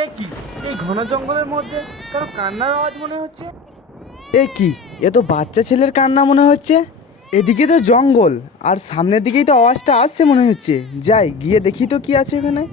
এ কি? এই ঘন জঙ্গলের মধ্যে কারো কান্নার আওয়াজ মনে হচ্ছে। এ কি, এ তো বাচ্চা ছেলের কান্না মনে হচ্ছে। এদিকে তো জঙ্গল, আর সামনের দিকেই তো আওয়াজটা আসছে মনে হচ্ছে। যাই গিয়ে দেখি তো কি আছে এখানে।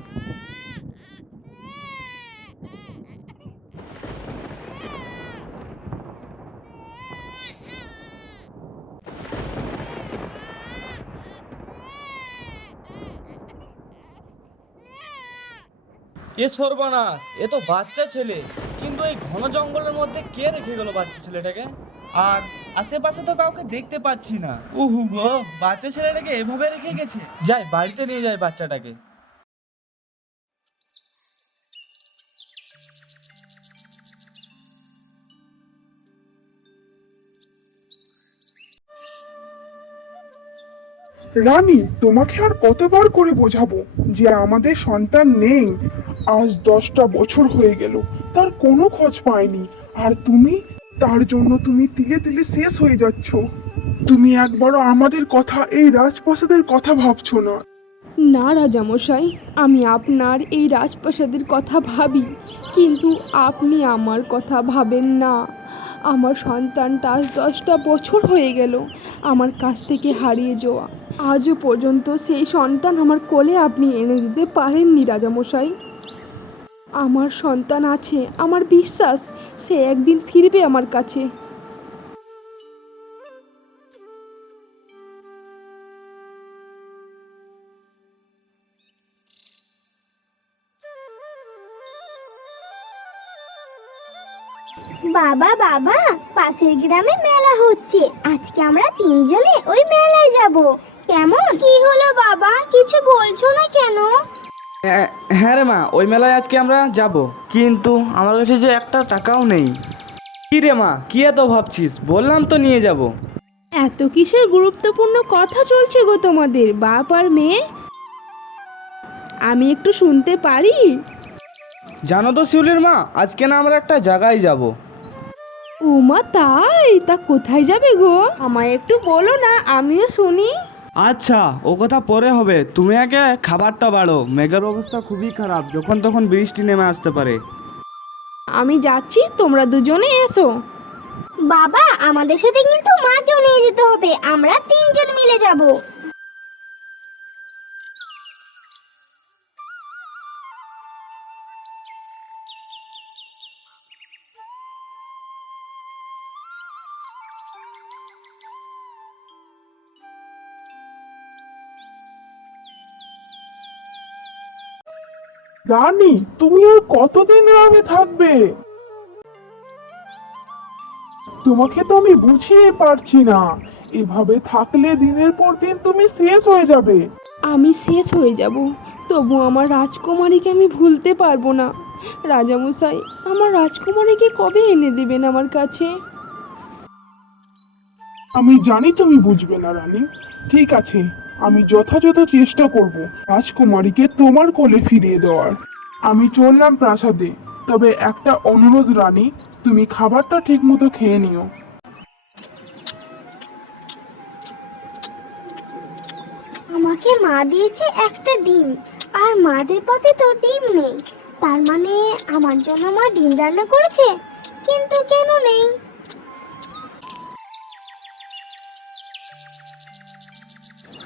এ সর্বনাশ, এ তো বাচ্চা ছেলে। কিন্তু এই ঘন জঙ্গলের মধ্যে কে রেখে গেল বাচ্চা ছেলেটাকে? আর আশেপাশে তো কাউকে দেখতে পাচ্ছি না। উহু গো, বাচ্চা ছেলেটাকে এভাবে রেখে গেছে। যাই বাড়িতে নিয়ে যাই বাচ্চাটাকে। রানী, তোমাকে আর কতবার করে বোঝাবো যে আমাদের সন্তান নেই? আজ 10টা বছর হয়ে গেল, তার কোনো খোঁজ পাইনি। আর তুমি, তার জন্য তুমি তিলে তিলে শেষ হয়ে যাচ্ছ। তুমি একবারও আমাদের কথা, এই রাজপ্রাসাদের কথা ভাবছো না। না রাজামশাই, আমি আপনার এই রাজপ্রাসাদের কথা ভাবি, কিন্তু আপনি আমার কথা ভাবেন না। আমার সন্তানটা আজ 10টা বছর হয়ে গেল আমার কাছ থেকে হারিয়ে যাওয়া। আজও পর্যন্ত সেই সন্তান আমার কোলে আপনি এনে দিতে পারেননি রাজামশাই। আমার সন্তান আছে, আমার বিশ্বাস সে একদিন ফিরবে আমার কাছে। বাবা বাবা, পাশের গ্রামে মেলা হচ্ছে, আজকে আমরা তিনজনে ওই মেলায় যাব। কেমন? কি হলো বাবা, কিছু বলছো না কেন? হ্যাঁ রে মা, ওই মেলায় আজকে আমরা যাব, কিন্তু আমার কাছে যে একটা টাকাও নেই। কি রে মা, কি এত ভাবছিস? বললাম তো নিয়ে যাব। এত কিসের গুরুত্বপূর্ণ কথা চলছে গো তোমাদের বাপ আর মেয়ে? আমি একটু শুনতে পারি? জানো তো শিউলির মা, আজকে না আমরা একটা জায়গায় যাব। উমা তাই? তা কোথায় যাবে গো? আমায় একটু বলো না, আমিও শুনি। আচ্ছা, ও কথা পরে হবে, তুমি আগে খাবারটা বাড়ো। মেঘের অবস্থা খুবই খারাপ, যখন তখন বৃষ্টি নেমে আসতে পারে। আমি যাচ্ছি, তোমরা দুজনে এসো। বাবা, আমাদের সাথে কিন্তু মাকেও নিয়ে যেতে হবে, আমরা তিনজন মিলে যাব। রানী, তুমি আর কতদিন গ্রামে থাকবে? তোমাকে তো আমি বুঝিয়ে পারছি না। এভাবে থাকলে দিনের পর দিন তুমি শেষ হয়ে যাবে। আমি শেষ হয়ে যাব, তবু আমার রাজকুমারীকে আমি ভুলতে পারবো না। রাজামশাই, আমার রাজকুমারীকে কবে এনে দেবেন আমার কাছে? আমি জানি তুমি বুঝবে না রানী। ঠিক আছে, আমি যথাযথ চেষ্টা করব রাজকুমারীকে তোমার কোলে ফিরিয়ে দেওয়ার। আমি চললাম প্রাসাদে, তবে একটা অনুরোধ রানী, তুমি খাবারটা ঠিক মতো খেয়ে নিও। আমাকে মা দিয়েছে একটা ডিম, আর মাদের পাতে তো ডিম নেই। তার মানে আমার জন্য মা ডিম রান্না করেছে, কিন্তু কেন নেই?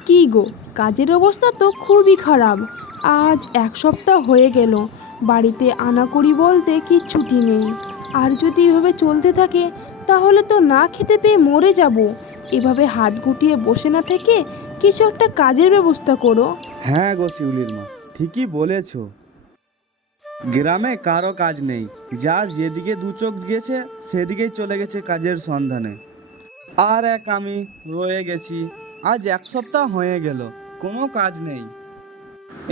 কি গো, কাজের অবস্থা তো খুবই খারাপ। আজ 1 সপ্তাহ হয়ে গেল বাড়িতে আনাকড়ি বলতে কিচ্ছুটি নেই। আর যদি এভাবে চলতে থাকে তাহলে তো না খেতে পেয়ে মরে যাব। এভাবে হাত গুটিয়ে বসে না থেকে কিছু একটা কাজের ব্যবস্থা করো। হ্যাঁ গো শিউলির মা, ঠিকই বলেছো। গ্রামে কারো কাজ নেই, যার যেদিকে দু চোখ গেছে সেদিকেই চলে গেছে কাজের সন্ধানে। আর এক আমি রয়ে গেছি। আজ 1 সপ্তাহ হয়ে গেল, কোনো কাজ নেই।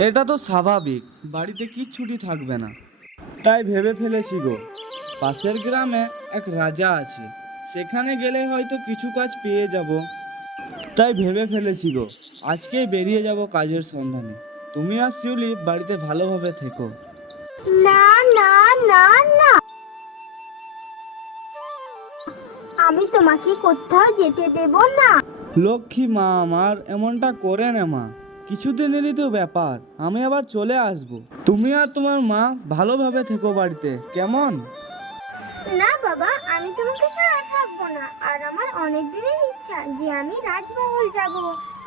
এটা তো স্বাভাবিক, বাড়িতে কিচ্ছুটি থাকবে না। তাই ভেবে ফেলেছি গো, পাশের গ্রামে এক রাজা আছে, সেখানে গেলে হয়তো কিছু কাজ পেয়ে যাব। তাই ভেবে ফেলেছি গো, আজকেই বেরিয়ে যাব কাজের সন্ধানে। তুমি আর শিউলি বাড়িতে ভালোভাবে থেকো। না না না না, আমি তোমাকে কোথাও যেতে দেব না। লক্ষ্মী মা আমার, এমনটা করে না মা। কিছুদিনেরই তো ব্যাপার, আমি আবার চলে আসব। তুমি আর তোমার মা ভালোভাবে থেকো বাড়িতে, কেমন? না বাবা, আমি তোমাকে ছাড়া থাকবো না। আর আমার অনেক দিনের ইচ্ছা যে আমি রাজমহল যাব।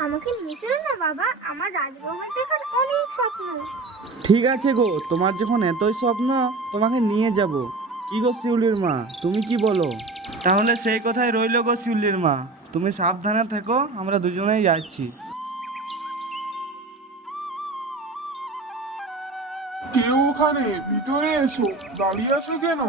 আমাকে নিয়ে চলো না বাবা, আমার রাজমহল দেখার অনেক স্বপ্ন। ঠিক আছে গো, তোমার যখন এতই স্বপ্ন, তোমাকে নিয়ে যাব। কি গো শিউলির মা, তুমি কি বলো? তাহলে সেই কথাই রইল গো শিউলির মা, তুমি সাবধানে থেকো, আমরা দুজনেই যাচ্ছি। কেউ ওখানে? ভিতরে এসো, দাঁড়িয়ে আছো কেন?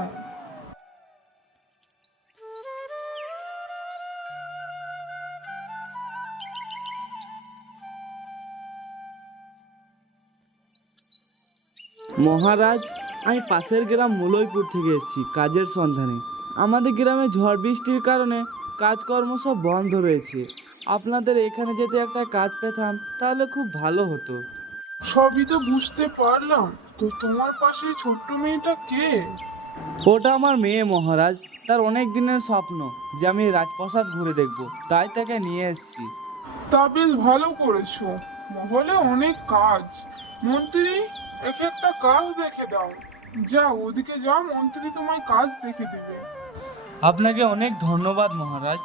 মহারাজ, আমি পাশের গ্রাম মুলইপুর থেকে এসেছি কাজের সন্ধানে। আমাদের গ্রামে ঝড় বৃষ্টির কারণে কাজকর্ম সব বন্ধ রয়েছে। আপনাদের এখানে যদি একটা কাজ পেতাম তাহলে খুব ভালো হতো। সবই তো বুঝতে পারলাম, তো তোমার পাশে ছোট্ট মেয়েটা কে? ওটা আমার মেয়ে মহারাজ, তার অনেক দিনের স্বপ্ন যে আমি রাজপ্রাসাদ ঘুরে দেখব, তাই তাকে নিয়ে এসেছি। তা বেশ ভালো করেছো, মহলে অনেক কাজ। মন্ত্রী, একে একটা কাজ দেখে দাও। যাও, ওদিকে যাও, মন্ত্রী তোমায় কাজ দেখে দেবে। আপনাকে অনেক ধন্যবাদ মহারাজ।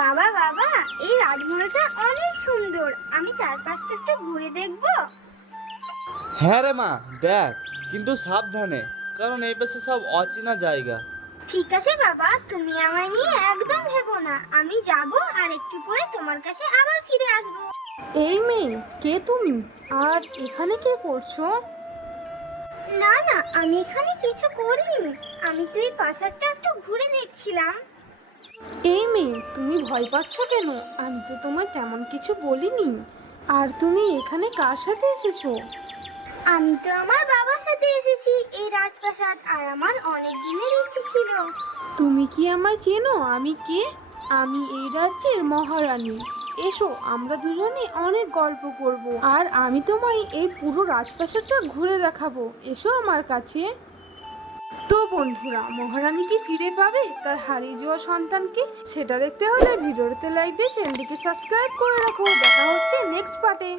বাবা বাবা, এই রাজমহলটা অনেক সুন্দর। আমি চারপাশটা একটু ঘুরে দেখবো? হ্যাঁ রে মা, দেখ, কিন্তু সাবধানে, কারণ এই পাশে সব অচেনা জায়গা। ঠিক আছে বাবা, তুমি আমায় নিয়ে একদম ভেবো না। আমি যাব আর একটু পরে তোমার কাছে আবার ফিরে আসবো। এই মেয়ে, কে তুমি? আর এখানে কে করছো? না না, আমি এখানে কিছু করিনি। আমি তো এই প্রাসাদটা একটু ঘুরে দেখছিলাম। এই মেয়ে, তুমি ভয় পাচ্ছ কেন? আমি তো তোমায় তেমন কিছু বলিনি। আর তুমি এখানে কার সাথে এসেছো? আমি তো আমার বাবার সাথে এসেছি এই রাজপ্রাসাদ, আর আমার অনেক দিনের ইচ্ছে ছিল। তুমি কি আমায় চেনো? আমি কে? আমি এই রাজ্যের মহারানী। এসো, আমরা দুজনে অনেক গল্প করব। আর আমি তোমায় এই পুরো রাজপ্রাসাদটা ঘুরে দেখাবো। এসো আমার কাছে। তো বন্ধুরা, মহারানী কি ফিরে পাবে তার হারিয়ে যাওয়া সন্তানকে? সেটা দেখতে হলে ভিডিওতে লাইক দিয়ে চ্যানেলটিকে সাবস্ক্রাইব করে রাখো। দেখা হচ্ছে নেক্সট পার্টে।